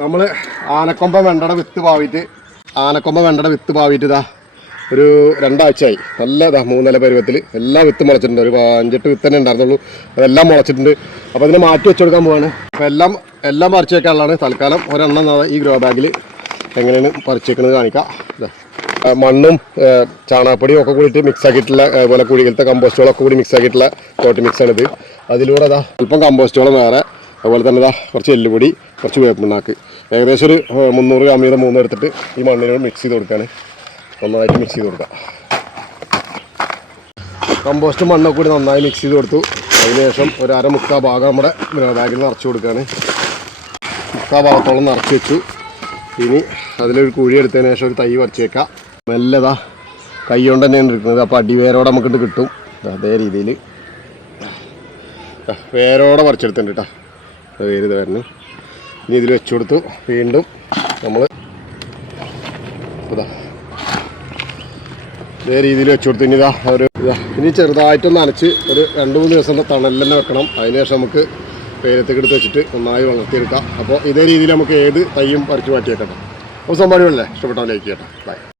നമ്മൾ ആനക്കൊമ്പ വെണ്ടയുടെ വിത്ത് പാവിയിട്ട് ഇതാ ഒരു 2 ആഴ്ചയായി. നല്ല ഇതാ 3 നില പരുവത്തിൽ എല്ലാ വിത്ത് മുളച്ചിട്ടുണ്ട്. ഒരു 5-8 വിത്ത് തന്നെ ഉണ്ടായിരുന്നുള്ളൂ, അതെല്ലാം മുളച്ചിട്ടുണ്ട്. അപ്പോൾ അതിനെ മാറ്റി വെച്ചെടുക്കാൻ പോവാണ്. അപ്പോൾ എല്ലാം പറിച്ച് വെക്കാനുള്ളതാണ്. തൽക്കാലം ഒരെണ്ണം ഈ ഗ്രോ ബാഗിൽ എങ്ങനെയാണ് പറിച്ചേക്കുന്നത് കാണിക്കാം. മണ്ണും ചാണകപ്പൊടിയും ഒക്കെ കൂടിയിട്ട് മിക്സ് ആക്കിയിട്ടുള്ള, അതുപോലെ കുഴികളത്തെ കമ്പോസ്റ്റുകളൊക്കെ കൂടി മിക്സ് ആക്കിയിട്ടുള്ള പോട്ട് മിക്സാണിത്. അതിലൂടെ അതാ അല്പം കമ്പോസ്റ്റുകളും വേറെ, അതുപോലെ തന്നെ ഇതാ കുറച്ച് എല്ലുപൊടി, കുറച്ച് വേപ്പിണ്ണാക്ക്, ഏകദേശം ഒരു 300 ഗ്രാം വീതം 3 എടുത്തിട്ട് ഈ മണ്ണിനോട് മിക്സ് ചെയ്ത് കൊടുക്കുകയാണ്. നന്നായിട്ട് മിക്സ് ചെയ്ത് കൊടുക്കാം. കമ്പോസ്റ്റ് മണ്ണൊക്കെ കൂടി നന്നായി മിക്സ് ചെയ്ത് കൊടുത്തു. അതിനുശേഷം ഒരു 1/4 ഭാഗം നമ്മുടെ ബാഗിൽ നിറച്ച് കൊടുക്കുകയാണ്. 1/4 ഭാഗത്തോളം നിറച്ച് വെച്ചു. ഇനി അതിലൊരു കുഴി എടുത്തതിന് ശേഷം ഒരു തൈ പറിച്ച് വെക്കാം. നല്ലതാ കൈ കൊണ്ട് തന്നെയാണ് എടുക്കുന്നത്. അപ്പോൾ അടിവേരോടെ നമുക്കിട്ട് കിട്ടും. അതേ രീതിയിൽ വേരോടെ പറിച്ചെടുത്തിട്ടുണ്ട് കേട്ടോ. വേര് ഇത് വരണം. ഇനി ഇതിൽ വെച്ച് കൊടുത്തു. വീണ്ടും നമ്മൾ ഇതാ ഇതേ രീതിയിൽ വെച്ച് കൊടുത്തു. ഇനി ചെറുതായിട്ടൊന്ന് നനച്ച് ഒരു 2-3 ദിവസം തണലിൽ തന്നെ വെക്കണം. അതിനുശേഷം നമുക്ക് വെയിലത്തേക്ക് എടുത്ത് വെച്ചിട്ട് നന്നായി വളർത്തിയെടുക്കാം. അപ്പോൾ ഇതേ രീതിയിൽ നമുക്ക് ഏത് തൈയും പറിച്ച് മാറ്റിയേക്കട്ടെ. അപ്പോൾ സംഭവമല്ലേ, ഇഷ്ടപ്പെട്ടാൽ ലൈക്ക് ചെയ്യട്ടെ. ബൈ.